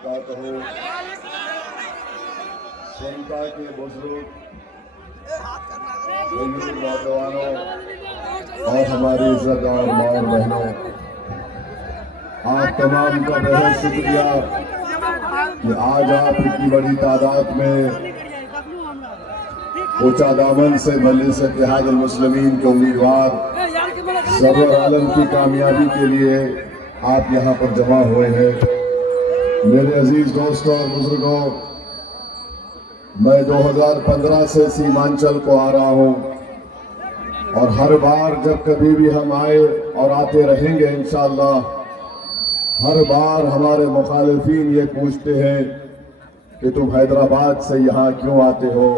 वबरकातुहू। जनता के बुजुर्ग, नौजवानों और हमारी इज्जतदार माँ और बहनों, आप तमाम का बहुत शुक्रिया कि आज आप इतनी बड़ी तादाद में कोचा दामन से मजलिस इत्तेहाद मुस्लिमीन के उम्मीदवार सरवर आलम की कामयाबी के लिए आप यहाँ पर जमा हुए हैं। मेरे अजीज दोस्तों और बुजुर्गों, मैं 2015 से सीमांचल को आ रहा हूँ और हर बार जब कभी भी हम आए और आते रहेंगे इंशाअल्लाह, हर बार हमारे मुखालिफिन ये पूछते हैं कि तुम हैदराबाद से यहाँ क्यों आते हो।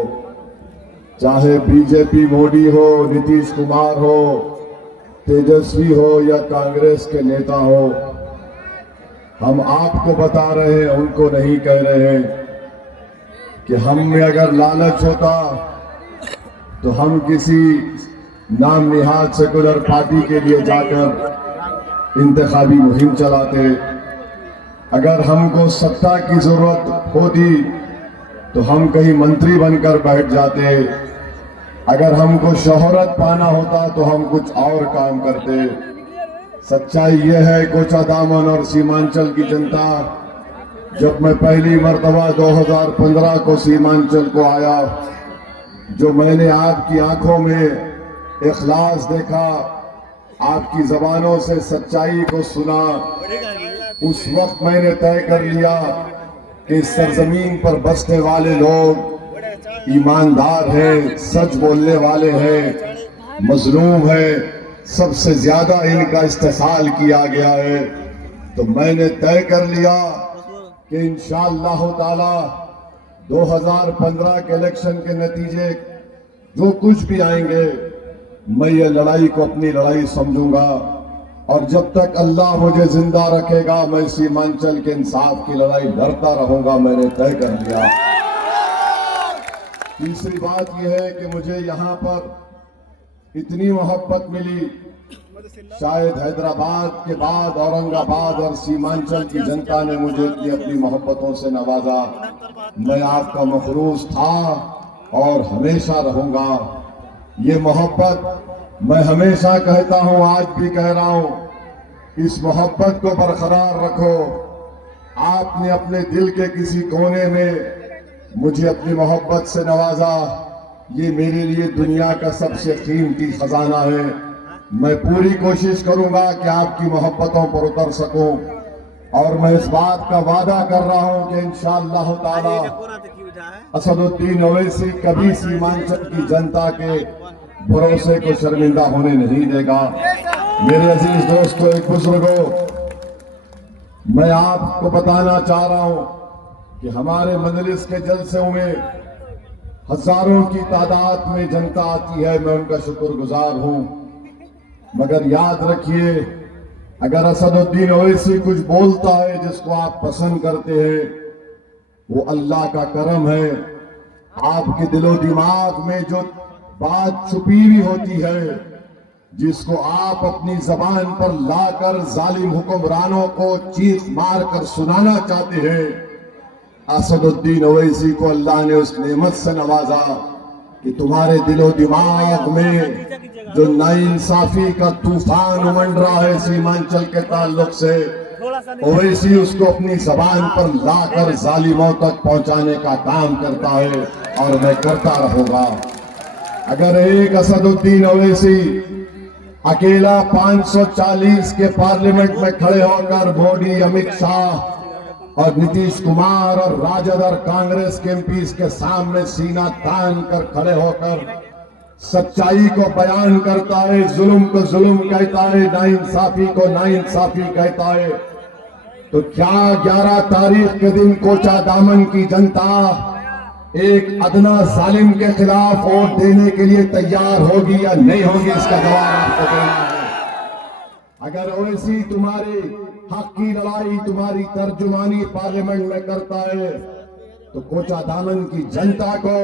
चाहे बीजेपी मोदी हो, नीतीश कुमार हो, तेजस्वी हो या कांग्रेस के नेता हो, हम आपको बता रहे हैं, उनको नहीं कह रहे हैं कि हम में अगर लालच होता तो हम किसी नाम निहाद सेकुलर पार्टी के लिए जाकर इंतखाबी मुहिम चलाते। अगर हमको सत्ता की जरूरत होती तो हम कहीं मंत्री बनकर बैठ जाते। अगर हमको शोहरत पाना होता तो हम कुछ और काम करते। सच्चाई यह है कोचा दामन और सीमांचल की जनता, जब मैं पहली मर्तबा 2015 को सीमांचल को आया, जो मैंने आपकी आंखों में इखलास देखा, आपकी जबानों से सच्चाई को सुना, उस वक्त मैंने तय कर लिया कि इस सरजमीन पर बसने वाले लोग ईमानदार हैं, सच बोलने वाले हैं, मजलूम है, सबसे ज्यादा इनका इस्तेसाल किया गया है। तो मैंने तय कर लिया कि इंशाअल्लाह ताला 2015 के इलेक्शन के नतीजे जो कुछ भी आएंगे, मैं ये लड़ाई को अपनी लड़ाई समझूंगा और जब तक अल्लाह मुझे जिंदा रखेगा मैं सीमांचल के इंसाफ की लड़ाई लड़ता रहूंगा। मैंने तय कर लिया। तीसरी बात यह है कि मुझे यहाँ पर इतनी मोहब्बत मिली, शायद हैदराबाद के बाद औरंगाबाद और सीमांचल की जनता ने मुझे इतनी अपनी मोहब्बतों से नवाजा। मैं आपका मखरूज था और हमेशा रहूंगा। ये मोहब्बत मैं हमेशा कहता हूं, आज भी कह रहा हूं, इस मोहब्बत को बरकरार रखो। आपने अपने दिल के किसी कोने में मुझे अपनी मोहब्बत से नवाजा, ये मेरे लिए दुनिया का सबसे कीमती खजाना है। मैं पूरी कोशिश करूंगा कि आपकी मोहब्बतों पर उतर सकूं और मैं इस बात का वादा कर रहा हूं कि इंशाअल्लाह ताला असदुद्दीन ओवैसी कभी सीमांचल की जनता के भरोसे को शर्मिंदा होने नहीं देगा। मेरे अजीज दोस्तों, एक बुजुर्गों, मैं आपको बताना चाह रहा हूं कि हमारे मजलिस के जलसों में हजारों की तादाद में जनता आती है, मैं उनका शुक्रगुजार हूं। मगर याद रखिए, अगर असदुद्दीन ओवैसी कुछ बोलता है जिसको आप पसंद करते हैं, वो अल्लाह का करम है। आपके दिलो दिमाग में जो बात छुपी हुई होती है, जिसको आप अपनी जबान पर लाकर जालिम हुक्मरानों को चीख मार कर सुनाना चाहते हैं, असदुद्दीन ओवैसी को अल्लाह ने उस नेमत से नवाजा कि तुम्हारे दिलो दिमाग में जो नाइंसाफी का तूफान उमड़ रहा है सीमांचल के ताल्लुक से, ओवैसी उसको अपनी जबान पर लाकर जालिमों तक पहुंचाने का काम करता है और मैं करता रहूंगा। अगर एक असदुद्दीन ओवैसी अकेला 540 के पार्लियामेंट में खड़े होकर मोदी, अमित शाह और नीतीश कुमार और राजद और कांग्रेस के एमपीज के सामने सीना तान कर खड़े होकर सच्चाई को बयान करता है, जुल्म को जुल्म कहता है, नाइंसाफी को नाइंसाफी कहता है, तो क्या 11 तारीख के दिन कोचा दामन की जनता एक अदना जालिम के खिलाफ वोट देने के लिए तैयार होगी या नहीं होगी, इसका जवाब आपको देना है। अगर ओवैसी तुम्हारे हक की लड़ाई, तुम्हारी तर्जुमानी पार्लियामेंट में करता है, तो कोचा दामन की जनता को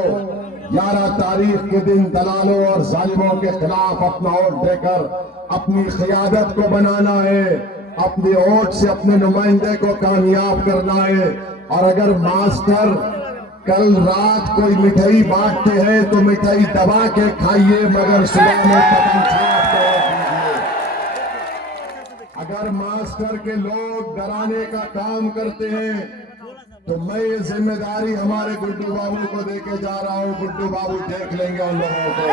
11 तारीख के दिन दलालों और जालिमों के खिलाफ अपना वोट देकर अपनी क़ियादत को बनाना है, अपने वोट से अपने नुमाइंदे को कामयाब करना है। और अगर मास्टर कल रात कोई मिठाई बांटते हैं तो मिठाई दबा के खाइए, मगर सुबह में पतंग छाप के दीजिए। अगर मास्टर के लोग डराने का काम करते हैं तो मैं ये जिम्मेदारी हमारे गुड्डू बाबू को देके जा रहा हूं। गुड्डू बाबू देख लेंगे उन लोगों को।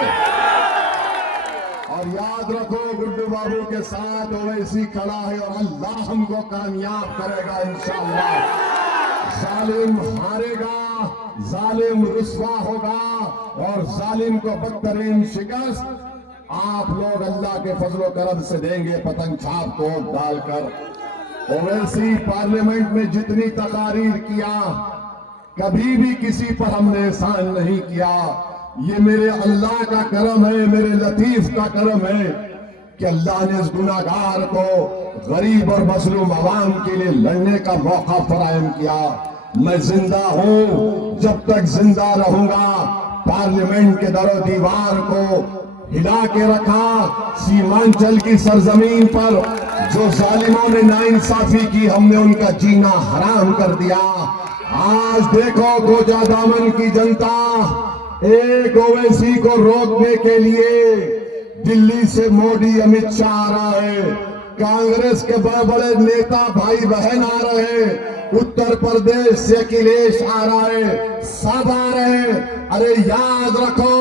और याद रखो, गुड्डू बाबू के साथ ओवैसी खड़ा है और अल्लाह हमको कामयाब करेगा इंशाअल्लाह। जालिम हारेगा, जालिम रुस्वा होगा और जालिम को बदतरीन शिकस्त आप लोग अल्लाह के फजलो करम से देंगे, पतंग छाप को डालकर। ओवैसी पार्लियामेंट में जितनी तकारीर किया, कभी भी किसी पर हमने एहसान नहीं किया। ये मेरे अल्लाह का करम है, मेरे लतीफ का करम है कि अल्लाह ने इस गुनाहगार को गरीब और मजलूम अवाम के लिए लड़ने का मौका फराहम किया। मैं जिंदा हूं, जब तक जिंदा रहूंगा पार्लियामेंट के दरो दीवार को हिला के रखा। सीमांचल की सरजमीन पर जो जालिमों ने नाइंसाफी की, हमने उनका जीना हराम कर दिया। आज देखो कोचा दामन की जनता एक ओवैसी को रोकने के लिए दिल्ली से मोदी अमित शाह आ रहा है, कांग्रेस के बड़े बड़े नेता भाई बहन आ रहे हैं, उत्तर प्रदेश से अखिलेश आ रहा है, सब आ रहे हैं। अरे याद रखो,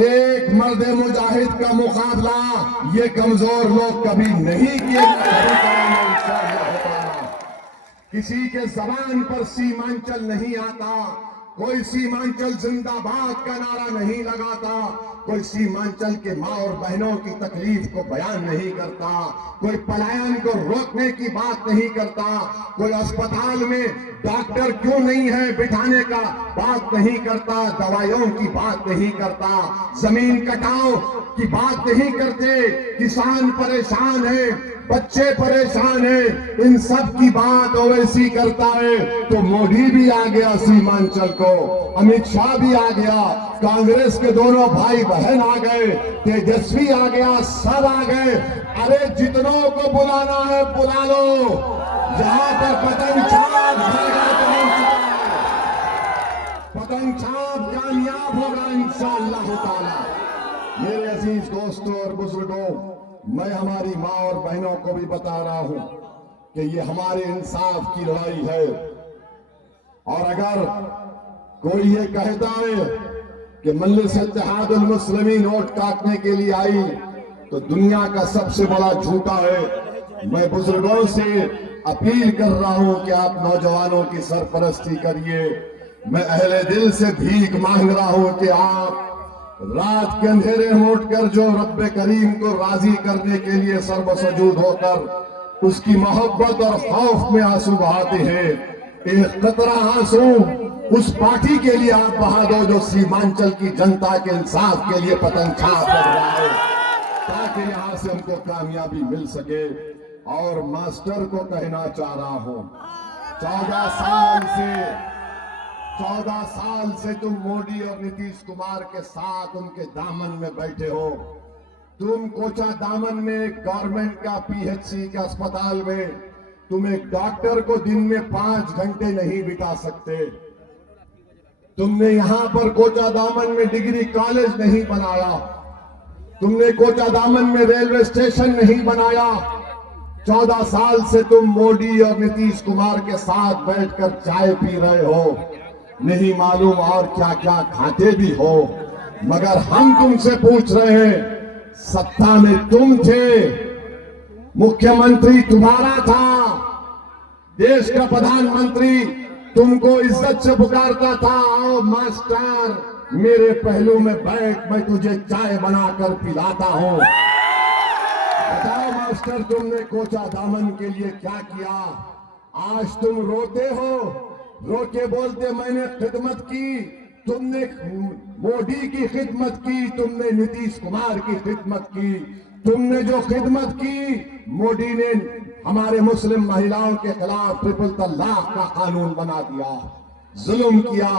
एक मर्द मुजाहिद का मुकाबला ये कमजोर लोग कभी नहीं किए, कभी करेंगे इंशाअल्लाह। किसी के जबान पर सीमांचल नहीं आता, कोई सीमांचल जिंदाबाद का नारा नहीं लगाता, कोई सीमांचल के माँ और बहनों की तकलीफ को बयान नहीं करता, कोई पलायन को रोकने की बात नहीं करता, कोई अस्पताल में डॉक्टर क्यों नहीं है बिठाने का बात नहीं करता, दवाइयों की बात नहीं करता, जमीन कटाव की बात नहीं करते, किसान परेशान है, बच्चे परेशान हैं, इन सब की बात ओवैसी करता है। तो मोदी भी आ गया सीमांचल को, अमित शाह भी आ गया, कांग्रेस के दोनों भाई बहन आ गए, तेजस्वी आ गया, सब आ गए। अरे जितनों को बुलाना है बुला लो, जहां पर पतंग छाप पतंग छाप कामयाब होगा इंशाअल्लाह ताला। मेरे अजीज दोस्तों और बुजुर्गों, मैं हमारी माँ और बहनों को भी बता रहा हूं कि ये हमारे इंसाफ की लड़ाई है। और अगर कोई ये कहता है कि मजलिस इत्तेहादुल मुस्लिमीन वोट काटने के लिए आई, तो दुनिया का सबसे बड़ा झूठा है। मैं बुजुर्गों से अपील कर रहा हूं कि आप नौजवानों की सरपरस्ती करिए। मैं अहले दिल से भीख मांग रहा हूं कि आप रात के अंधेरे में उठकर जो रब्बे करीम को राजी करने के लिए सर्वसजूद होकर उसकी मोहब्बत और खौफ में आंसू बहाते हैं, एक कतरा आंसू उस पार्टी के लिए आप बहा दो जो सीमांचल की जनता के इंसाफ के लिए पतंग छाप कर रहा है, ताकि यहां से हमको कामयाबी मिल सके। और मास्टर को कहना चाह रहा हूं, 14 साल से तुम मोदी और नीतीश कुमार के साथ उनके दामन में बैठे हो। तुम कोचा दामन में गवर्नमेंट का पीएचसी के अस्पताल में तुम एक डॉक्टर को दिन में 5 घंटे नहीं बिता सकते। तुमने यहां पर कोचा दामन में डिग्री कॉलेज नहीं बनाया, तुमने कोचा दामन में रेलवे स्टेशन नहीं बनाया। 14 साल से तुम मोदी और नीतीश कुमार के साथ बैठकर चाय पी रहे हो, नहीं मालूम और क्या क्या खाते भी हो। मगर हम तुमसे पूछ रहे हैं, सत्ता में तुम थे, मुख्यमंत्री तुम्हारा था, देश का प्रधानमंत्री तुमको इज्जत से पुकारता था, आओ मास्टर मेरे पहलू में बैठ, मैं तुझे चाय बनाकर पिलाता हूं। बताओ मास्टर, तुमने कोचा दामन के लिए क्या किया? आज तुम रोते हो, रो के बोलते मैंने खिदमत की। तुमने मोदी की खिदमत की, तुमने नीतीश कुमार की खिदमत की। तुमने जो खिदमत की, मोदी ने हमारे मुस्लिम महिलाओं के खिलाफ ट्रिपल तलाक का कानून बना दिया, जुल्म किया।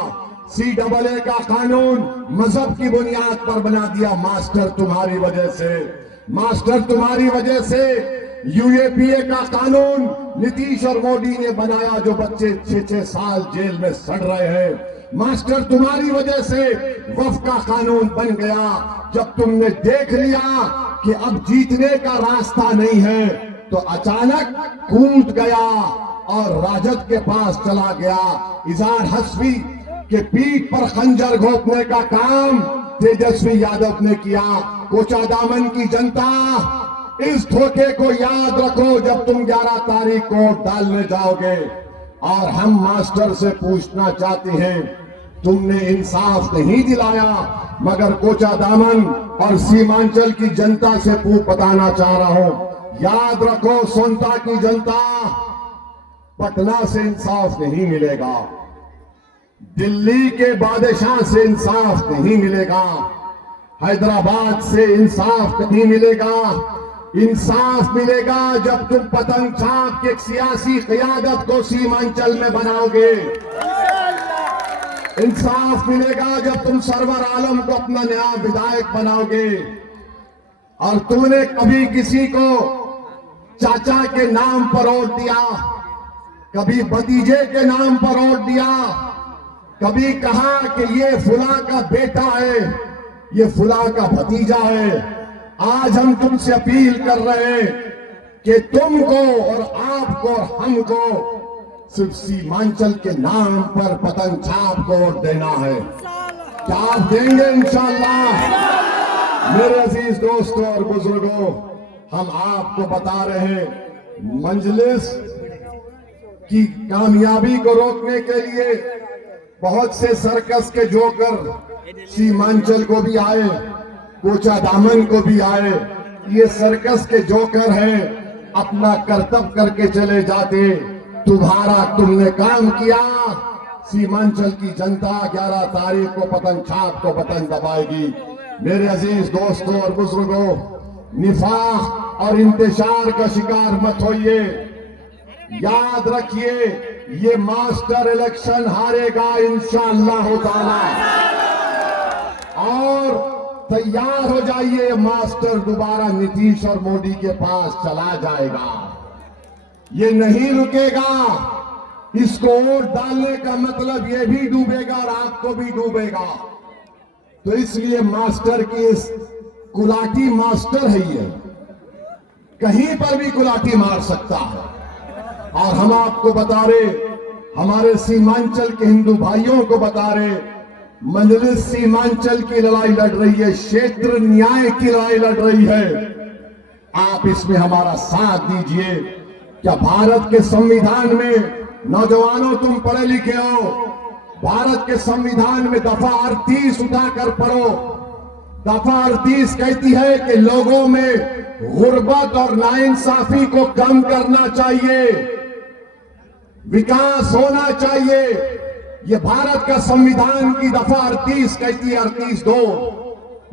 CAA का कानून मजहब की बुनियाद पर बना दिया। मास्टर तुम्हारी वजह से, मास्टर तुम्हारी वजह से यूएपीए का कानून नीतीश और मोदी ने बनाया, जो बच्चे 6-6 साल जेल में सड़ रहे हैं। मास्टर, तुम्हारी वजह से वक्फ का कानून बन गया। जब तुमने देख लिया कि अब जीतने का रास्ता नहीं है, तो अचानक कूद गया और राजद के पास चला गया। इजहार हस्बी के पीठ पर खंजर घोंपने का काम तेजस्वी यादव ने किया। कोचादामन की जनता, इस धोखे को याद रखो जब तुम 11 तारीख को वोट डालने जाओगे। और हम मास्टर से पूछना चाहते हैं, तुमने इंसाफ नहीं दिलाया, मगर कोचादामन और सीमांचल की जनता से बताना चाह रहा हूं, याद रखो सोनता की जनता, पटना से इंसाफ नहीं मिलेगा, दिल्ली के बादशाह से इंसाफ नहीं मिलेगा, हैदराबाद से इंसाफ नहीं मिलेगा। इंसाफ मिलेगा जब तुम पतंग छाप के सियासी क़यादत को सीमांचल में बनाओगे। इंसाफ मिलेगा जब तुम सरवर आलम को अपना नया विधायक बनाओगे। और तुमने कभी किसी को चाचा के नाम पर वोट दिया, कभी भतीजे के नाम पर वोट दिया, कभी कहा कि ये फुला का बेटा है, ये फुला का भतीजा है। आज हम तुमसे अपील कर रहे हैं कि तुमको और आपको और हमको सिर्फ सीमांचल के नाम पर पतंग छाप को वोट देना है। क्या आप देंगे? इंशाअल्लाह। मेरे अजीज दोस्तों और बुजुर्गों, हम आपको बता रहे हैं, मजलिस की कामयाबी को रोकने के लिए बहुत से सर्कस के जोकर सीमांचल को भी आए, कोचादामन को भी आए। ये सर्कस के जोकर हैं, अपना कर्तव्य करके चले जाते। तुमने काम किया, सीमांचल की जनता 11 तारीख को पतंग छाप को बटन दबाएगी। मेरे अजीज दोस्तों और बुजुर्गों, निफाक और इंतशार का शिकार मत होइए। याद रखिए, ये मास्टर इलेक्शन हारेगा इंशाअल्लाह ताला। और तैयार हो जाइए, मास्टर दोबारा नीतीश और मोदी के पास चला जाएगा। ये नहीं रुकेगा। इसको वोट डालने का मतलब ये भी डूबेगा और आपको भी डूबेगा। तो इसलिए मास्टर की इस कुलाटी मास्टर है, ये कहीं पर भी कुलाटी मार सकता है। और हम आपको बता रहे, हमारे सीमांचल के हिंदू भाइयों को बता रहे, मजलिस सीमांचल की लड़ाई लड़ रही है, क्षेत्र न्याय की लड़ाई लड़ रही है। आप इसमें हमारा साथ दीजिए। क्या भारत के संविधान में, नौजवानों तुम पढ़े लिखे हो, भारत के संविधान में दफा 38 उठाकर पढ़ो। दफा 38 कहती है कि लोगों में गुर्बत और नाइंसाफी को कम करना चाहिए, विकास होना चाहिए। ये भारत का संविधान की दफा 38 कहती है, 38(2).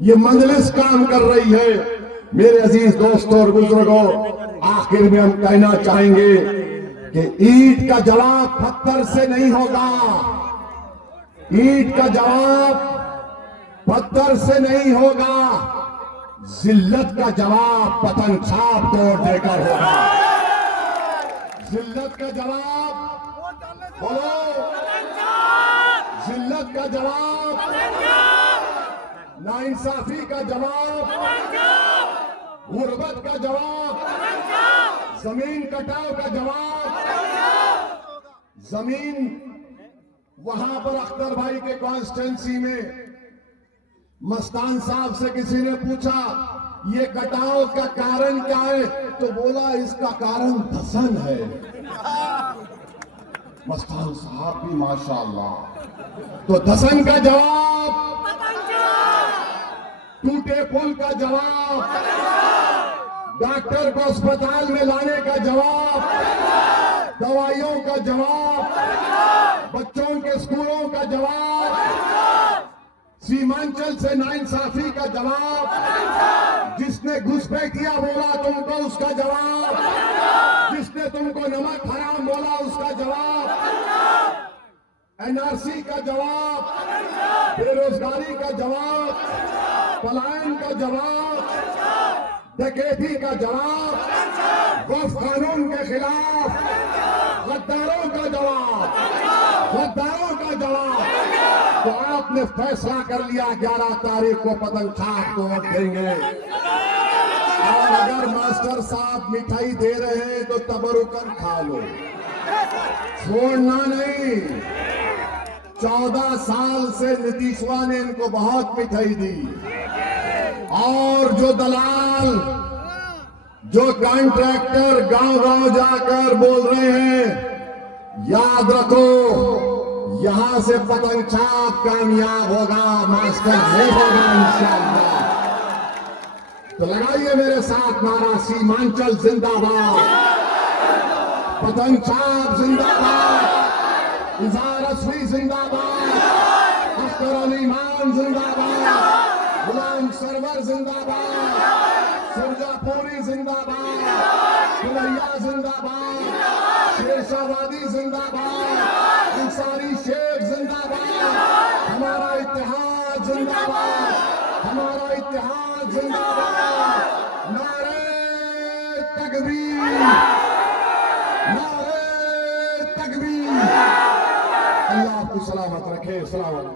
ये मजलिस काम कर रही है। मेरे अजीज दोस्तों और बुजुर्गों, आखिर में हम कहना चाहेंगे कि ईंट का जवाब पत्थर से नहीं होगा, ईंट का जवाब पत्थर से नहीं होगा, जिल्लत का जवाब पतंग छाप तोड़ देकर होगा। जिल्लत का जवाब बोलो, जिल्लत का जवाब, नाइंसाफी का जवाब, गुर्बत का जवाब, जमीन कटाव का जवाब। जमीन वहां पर अख्तर भाई के कॉन्स्टिट्यूंसी में मस्तान साहब से किसी ने पूछा ये कटाव का कारण क्या है, तो बोला इसका कारण धसन है। मस्तान साहब भी माशाअल्लाह। तो धसन का जवाब, टूटे पुल का जवाब, डॉक्टर को अस्पताल में लाने का जवाब, दवाइयों का जवाब, बच्चों के स्कूलों का जवाब, सीमांचल से नाइंसाफी का जवाब, जिसने घुसपैठिया बोला तुमको उसका जवाब, जिसने तुमको नमक हराम बोला उसका जवाब, एनआरसी का जवाब, बेरोजगारी का जवाब, पलायन का जवाब, डकैती का जवाब, वक्फ कानून के खिलाफ गद्दारों का जवाब, गद्दारों का जवाब। तो आपने फैसला कर लिया 11 तारीख को पतंग छाप को वोट देंगे। और अगर मास्टर साहब मिठाई दे रहे हैं तो तबरुकन खा लो, छोड़ना नहीं। 14 साल से नीतीशवा ने इनको बहुत मिठाई दी, और जो दलाल, जो कॉन्ट्रैक्टर गांव-गांव जाकर बोल रहे हैं, याद रखो यहां से पतंग छाप कामयाब होगा, मास्टर नहीं होगा इंशाअल्लाह। तो लगाइए मेरे साथ नारा, सीमांचल जिंदाबाद, पतंग छाप जिंदाबाद, इजहार असली जिंदाबाद, अख्तर अली मान जिंदाबाद, गुलाम सरवर जिंदाबाद, सुरजापुरी जिंदाबाद, सुलैया जिंदाबाद, शेरशाहवादी जिंदाबाद, अंसारी शेख जिंदाबाद। हमारा इत्तेहाद जिंदाबाद, हमारा इत्तेहाद जिंदाबाद। नारे तकबीर, नारे तकबीर। अल्लाह आपको सलामत रखे। सलाम।